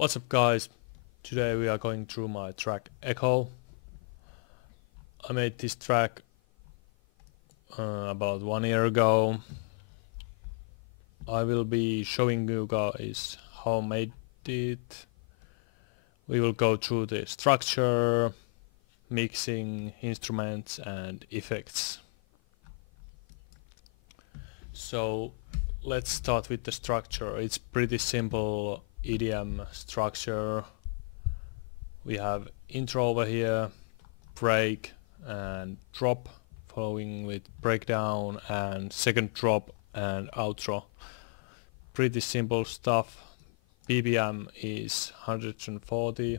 What's up guys, today we are going through my track Echo. I made this track about 1 year ago. I will be showing you guys how I made it. We will go through the structure, mixing, instruments and effects. So let's start with the structure. It's pretty simple EDM structure. We have intro over here, break and drop, following with breakdown and second drop and outro. Pretty simple stuff. BPM is 140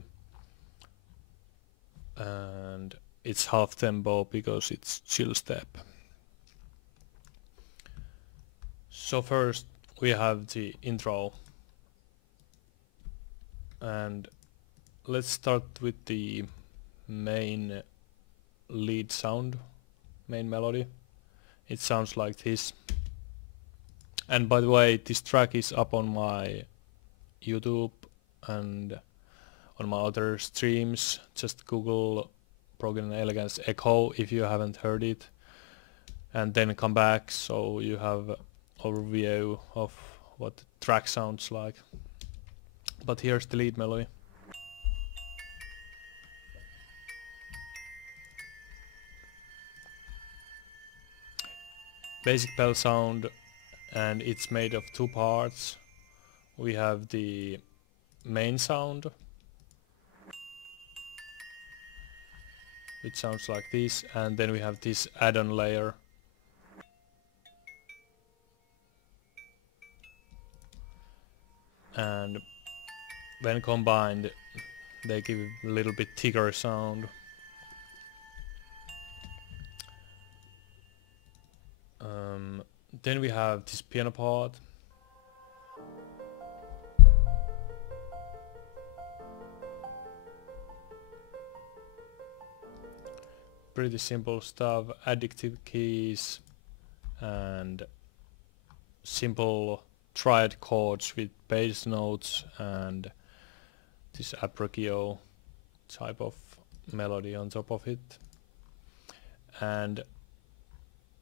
and it's half tempo because it's Chillstep. So first we have the intro, and let's start with the main lead sound, main melody. It sounds like this. And by the way, this track is up on my YouTube and on my other streams. Just Google Broken Elegance Echo if you haven't heard it, and then come back so you have overview of what the track sounds like. But here's the lead melody. Basic bell sound, and it's made of two parts. We have the main sound, which sounds like this, and then we have this add-on layer. And when combined they give a little bit thicker sound. Then we have this piano part. Pretty simple stuff, addictive keys and simple triad chords with bass notes and this arpeggio type of melody on top of it. And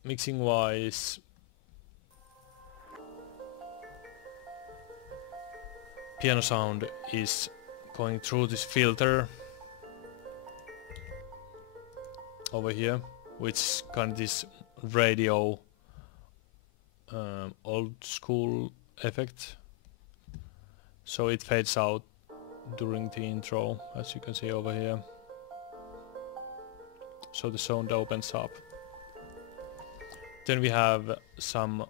mixing wise, piano sound is going through this filter over here, which is kind of this radio old school effect. So it fades out during the intro, as you can see over here. So the sound opens up. Then we have some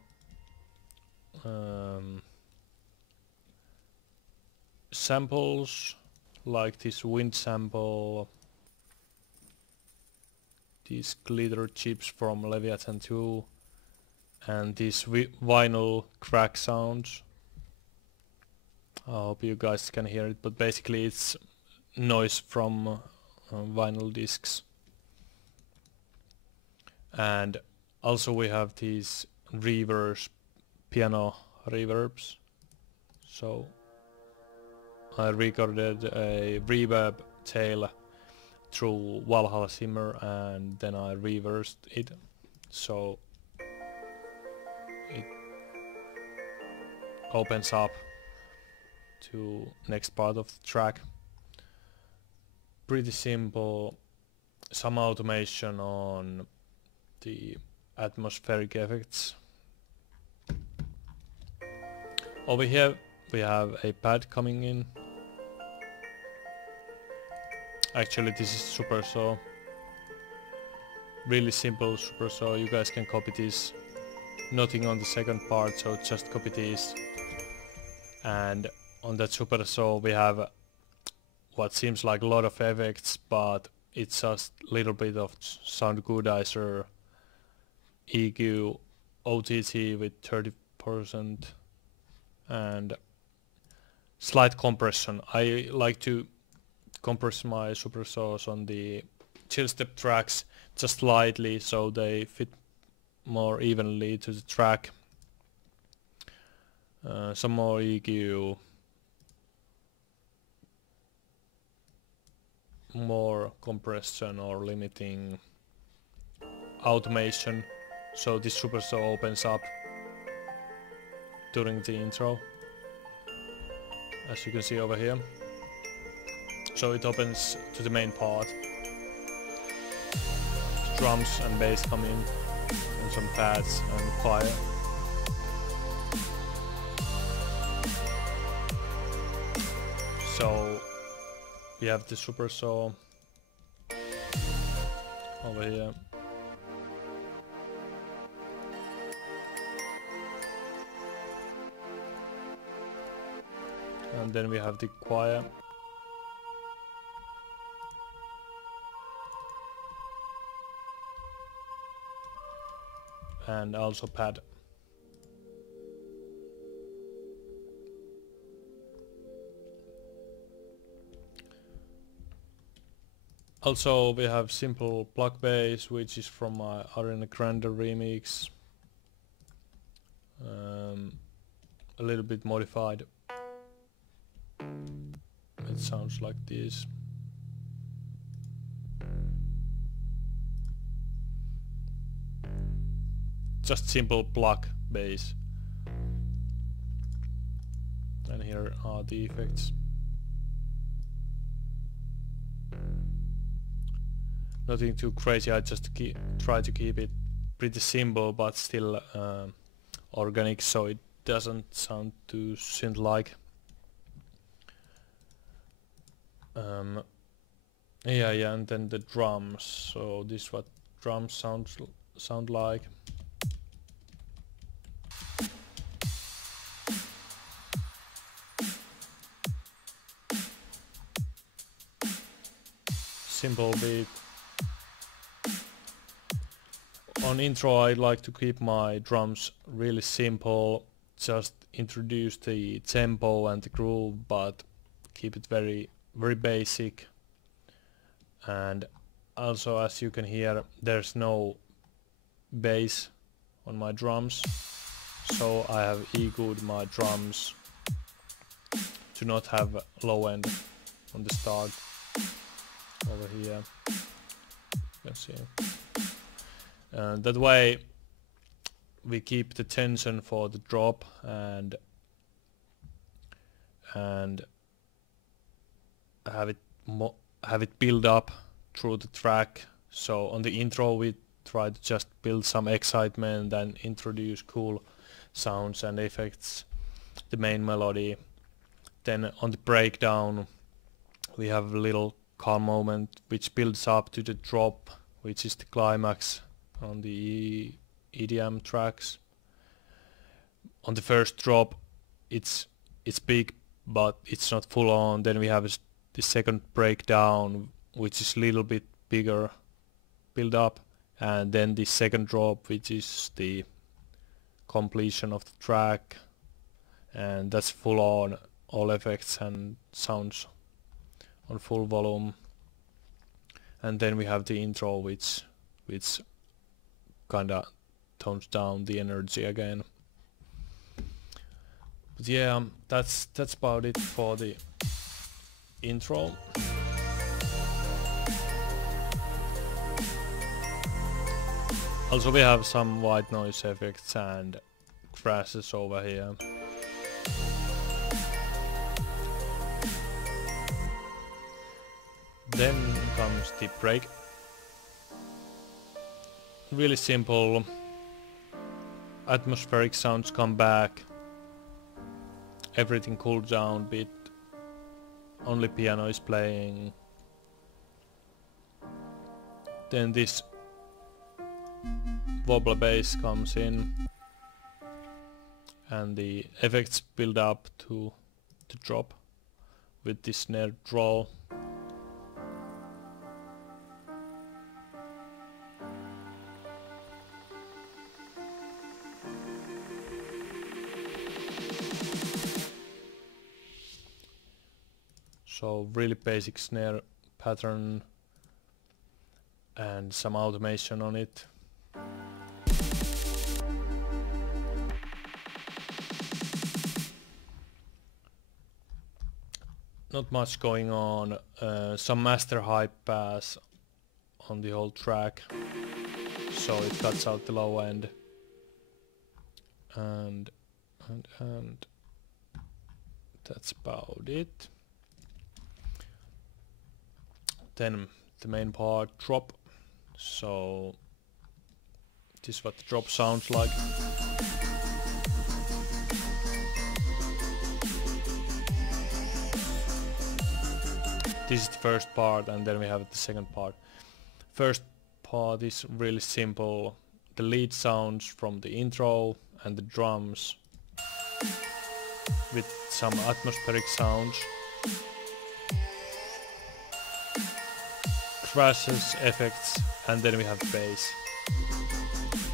samples, like this wind sample, these glitter chips from Leviathan 2, and these vinyl crack sounds. I hope you guys can hear it, but basically it's noise from vinyl discs. And also we have these reverbs, piano reverbs. So I recorded a reverb tail through Valhalla Simmer and then I reversed it, so it opens up to next part of the track. Pretty simple, some automation on the atmospheric effects. Over here we have a pad coming in. Actually this is super saw, really simple super saw. You guys can copy this, nothing on the second part, so just copy this. And on that super saw we have what seems like a lot of effects, but it's just a little bit of sound goodizer, EQ, OTT with 30% and slight compression. I like to compress my super saws on the Chillstep tracks just slightly so they fit more evenly to the track. Some more EQ, more compression or limiting automation, so this supersaw opens up during the intro, as you can see over here. So it opens to the main part. Drums and bass come in, and some pads and choir. So we have the supersaw over here. And then we have the choir. And also pad. Also we have simple plug bass, which is from my Ariana Grande remix. A little bit modified. It sounds like this. Just simple plug bass. And here are the effects. Nothing too crazy, I just try to keep it pretty simple but still organic, so it doesn't sound too synth-like. Yeah, and then the drums. So this is what drums sound like. Simple beat. On intro I like to keep my drums really simple, just introduce the tempo and the groove, but keep it very basic. And also, as you can hear, there's no bass on my drums, so I have EQ'd my drums to not have low end on the start. Over here you can see. That way we keep the tension for the drop and have it build up through the track. So on the intro we try to just build some excitement and introduce cool sounds and effects, the main melody. Then on the breakdown we have a little calm moment which builds up to the drop, which is the climax on the EDM tracks. On the first drop it's big but it's not full on. Then we have the second breakdown, which is a little bit bigger build up, and then the second drop, which is the completion of the track, and that's full on, all effects and sounds on full volume. And then we have the intro which kinda tones down the energy again. But yeah, that's about it for the intro. Also we have some white noise effects and crashes over here. Then comes the break. Really simple. Atmospheric sounds come back. Everything cools down a bit. Only piano is playing. Then this wobble bass comes in and the effects build up to the drop with this snare draw. So really basic snare pattern and some automation on it. not much going on. Some master high pass on the whole track, so it cuts out the low end. And that's about it. Then the main part, drop. So this is what the drop sounds like. This is the first part, and then we have the second part. First part is really simple. The lead sounds from the intro and the drums with some atmospheric sounds. Crashes, effects, and then we have bass,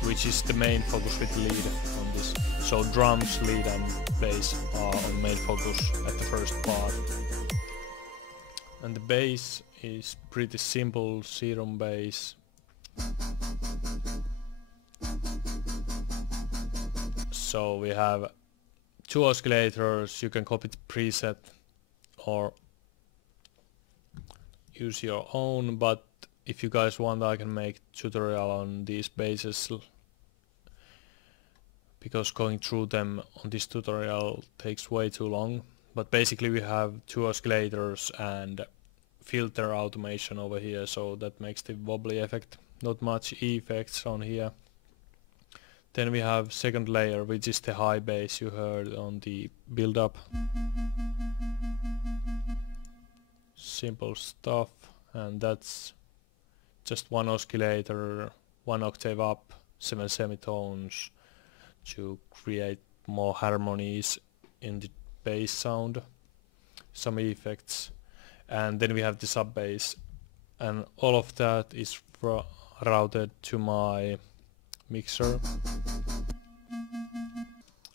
which is the main focus with lead on this. So drums, lead and bass are on main focus at the first part. And the bass is pretty simple, serum bass. So we have 2 oscillators. You can copy the preset or use your own, but if you guys want, I can make tutorial on these basses, because going through them on this tutorial takes way too long. But basically we have 2 oscillators and filter automation over here, so that makes the wobbly effect. Not much effects on here. Then we have second layer, which is the high bass you heard on the build up. Simple stuff, and that's just 1 oscillator, 1 octave up, 7 semitones to create more harmonies in the bass sound, some effects, and then we have the sub bass, and all of that is routed to my mixer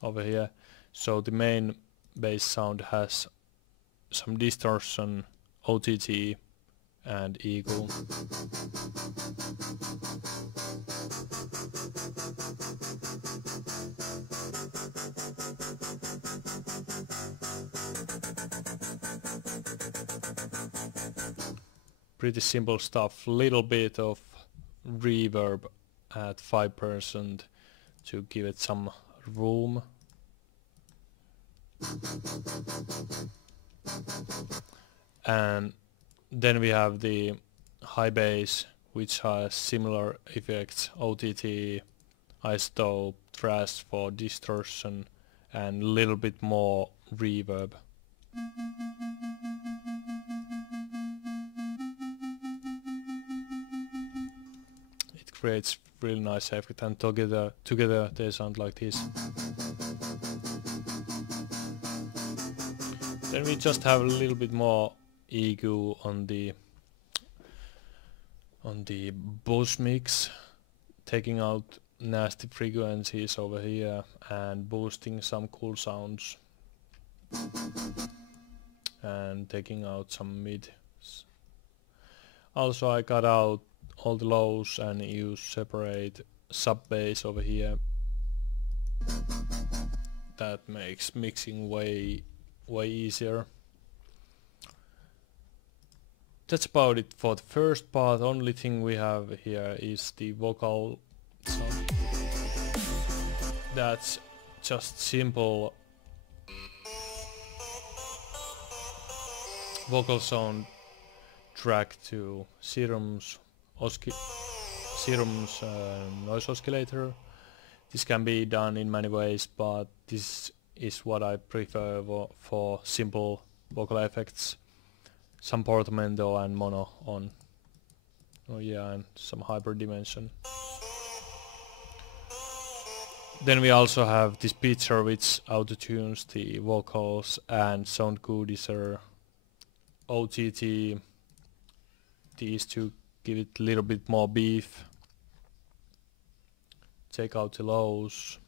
over here. So the main bass sound has some distortion, OTT and eagle. Pretty simple stuff, little bit of reverb at 5% to give it some room. And then we have the high bass, which has similar effects, OTT, isotope, thrash for distortion, and a little bit more reverb. It creates really nice effect, and together they sound like this. Then we just have a little bit more EQ on the boost mix, taking out nasty frequencies over here and boosting some cool sounds, and taking out some mids. Also I got out all the lows and use separate sub bass over here. That makes mixing way easier. That's about it for the first part. Only thing we have here is the vocal sound. That's just simple vocal sound track to Serum's noise oscillator. This can be done in many ways, but this is what I prefer for simple vocal effects. Some portamento and mono on. Oh yeah, and some hyper dimension. Then we also have this pitcher, which auto-tunes the vocals, and sound goodizer, OTT, these to give it a little bit more beef. Take out the lows,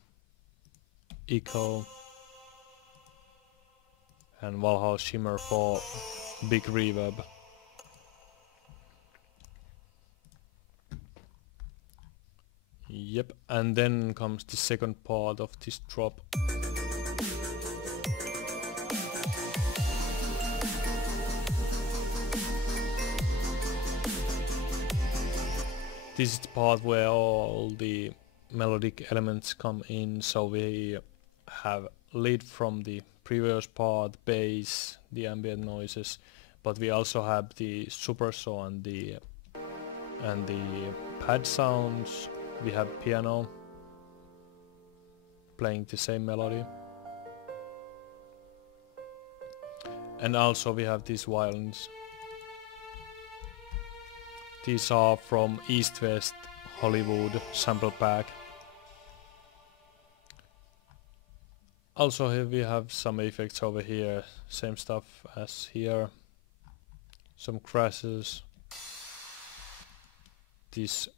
echo, and Valhalla shimmer for big reverb. Yep, and then comes the second part of this drop. This is the part where all the melodic elements come in, so we have lead from the previous part, bass, the ambient noises, but we also have the super saw and the pad sounds. We have piano playing the same melody, and also we have these violins. These are from East West Hollywood sample pack. Also here we have some effects over here, same stuff as here. Some crashes. This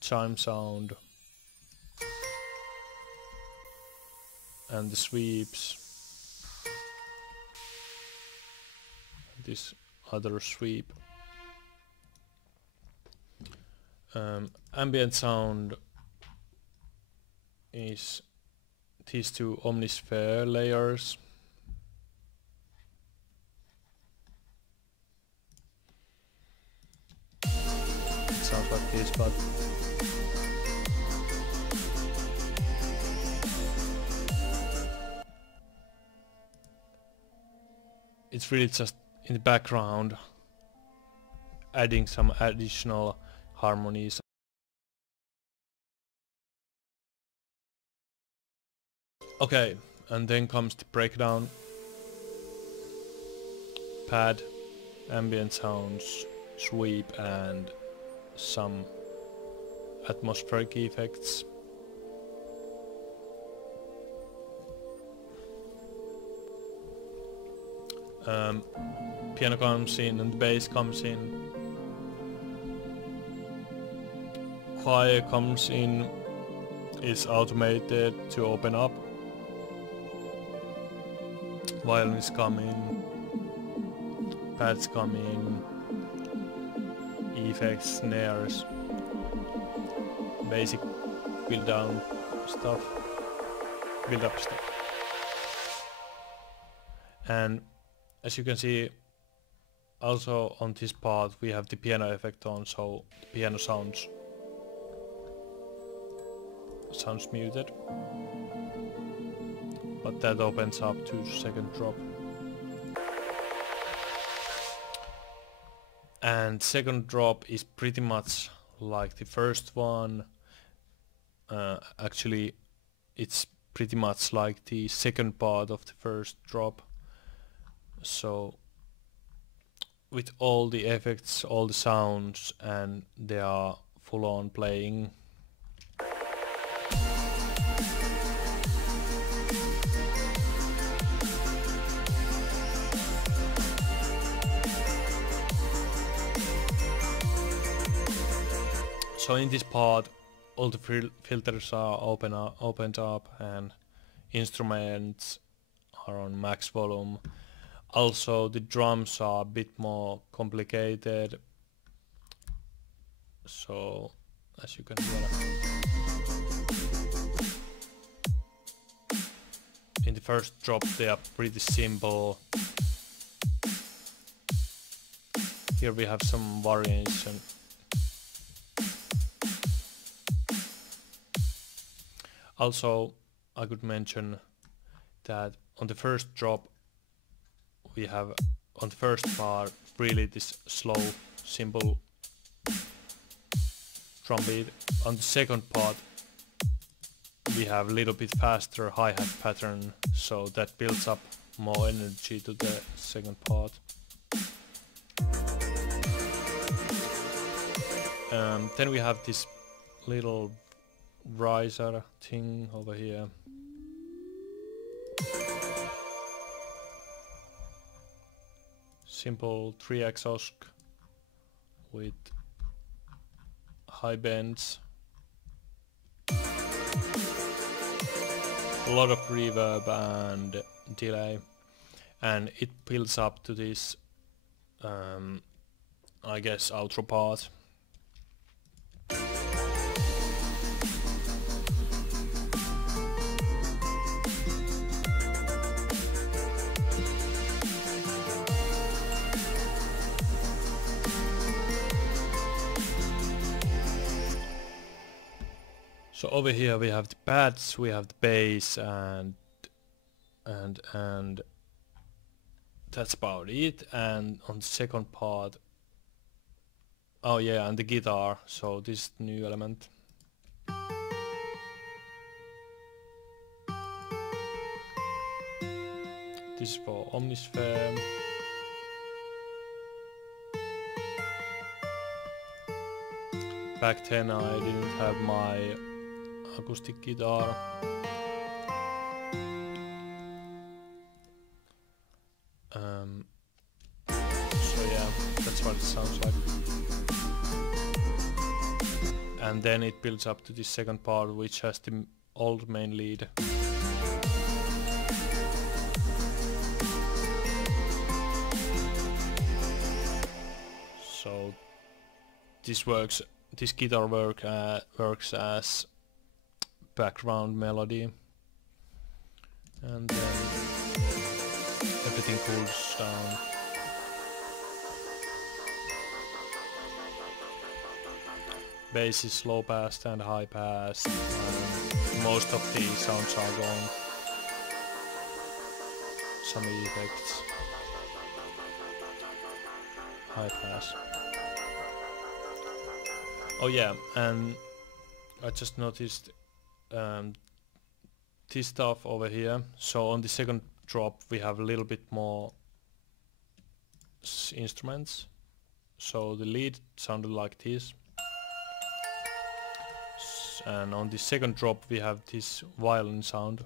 chime sound. And the sweeps. This other sweep. Ambient sound is these two omnisphere layers. It sounds like this, but it's really just in the background, adding some additional harmonies. Okay, and then comes the breakdown. Pad, ambient sounds, sweep, and some atmospheric effects. Piano comes in and the bass comes in. Choir comes in, is automated to open up. Violins come in, pads come in, effects, snares, basic build up stuff. And as you can see, also on this part we have the piano effect on, so the piano sounds muted, but that opens up to second drop. And second drop is pretty much like the first one. Actually it's pretty much like the second part of the first drop. So with all the effects, all the sounds, and they are full on playing. So in this part all the filters are opened up and instruments are on max volume. Also the drums are a bit more complicated, so as you can hear, in the first drop they are pretty simple. Here we have some variation. Also I could mention that on the first drop we have on the first part really this slow, simple drum beat. On the second part we have a little bit faster hi-hat pattern, so that builds up more energy to the second part. Then we have this little riser thing over here. Simple 3 exhaust with high bends, a lot of reverb and delay, and it builds up to this I guess outro part. So over here we have the pads, we have the bass, and that's about it. And on the second part, oh yeah, and the guitar. So this is the new element. This is for Omnisphere. Back then I didn't have my acoustic guitar. So yeah, that's what it sounds like. And then it builds up to the second part, which has the old main lead. So this guitar works as background melody, and then everything cools down. Bass is low pass and high pass, and most of the sounds are gone. Some effects. High pass. Oh yeah, and I just noticed this stuff over here. So on the second drop we have a little bit more instruments. So the lead sounded like this. And on the second drop we have this violin sound.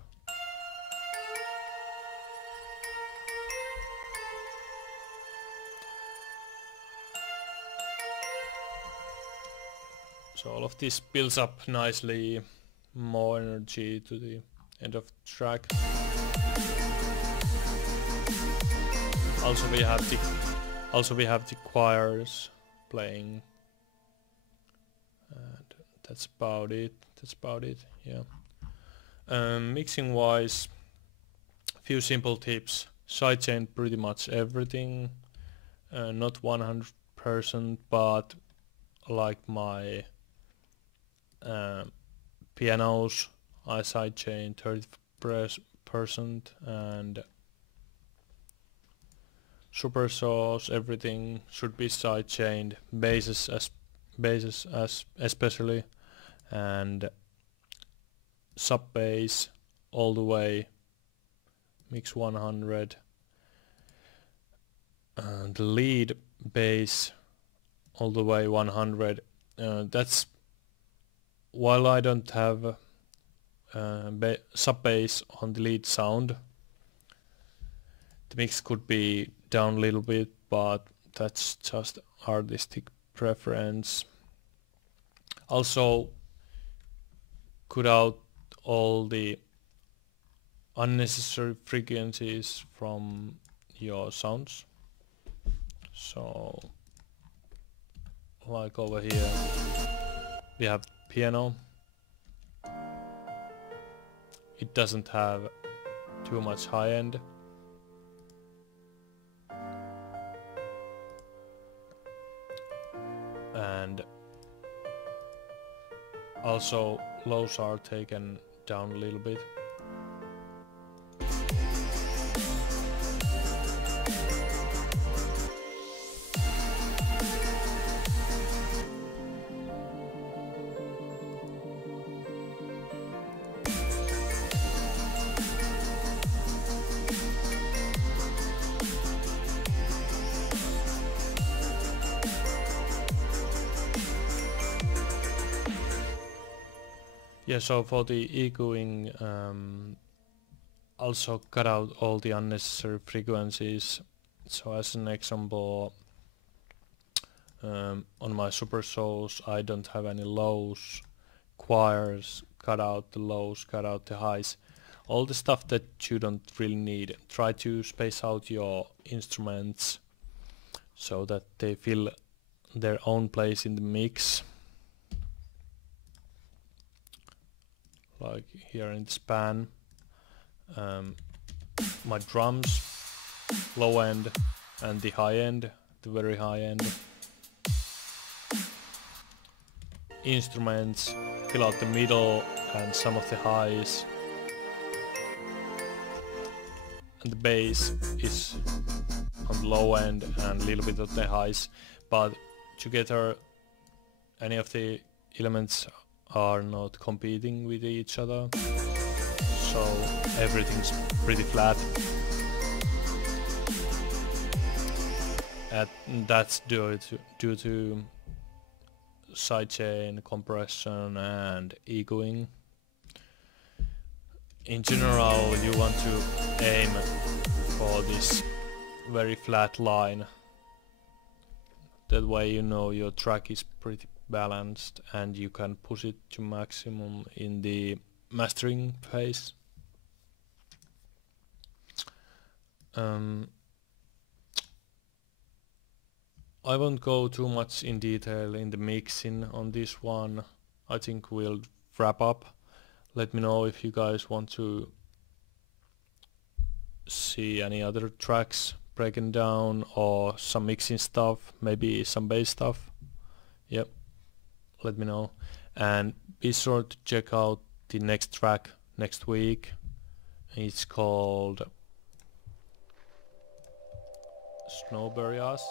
So all of this builds up nicely, more energy to the end of the track. Also we have the choirs playing. And that's about it. Yeah. Mixing wise, few simple tips. Sidechain pretty much everything. Not 100%, but like my pianos, I sidechain 30%, and super saws, everything should be sidechained. Basses as especially, and sub bass all the way. Mix 100. The lead bass all the way 100. That's while I don't have sub bass on the lead sound, the mix could be down a little bit, but that's just artistic preference. Also cut out all the unnecessary frequencies from your sounds. So like over here we have piano. It doesn't have too much high end. And also lows are taken down a little bit. Yeah, so for the EQing, also cut out all the unnecessary frequencies. So as an example, on my super saws I don't have any lows. Choirs, cut out the lows, cut out the highs. All the stuff that you don't really need. Try to space out your instruments so that they fill their own place in the mix. Like here in the span, my drums, low end, and the high end, the very high end. instruments, fill out the middle and some of the highs. And the bass is on the low end and a little bit of the highs, but together any of the elements are not competing with each other, so everything's pretty flat. And that's due to sidechain compression and echoing. In general, you want to aim for this very flat line. That way you know your track is pretty balanced and you can push it to maximum in the mastering phase. I won't go too much in detail in the mixing on this one. I think we'll wrap up. Let me know if you guys want to see any other tracks breaking down or some mixing stuff, maybe some bass stuff. Yep, let me know. And be sure to check out the next track next week. It's called Snowberry Us.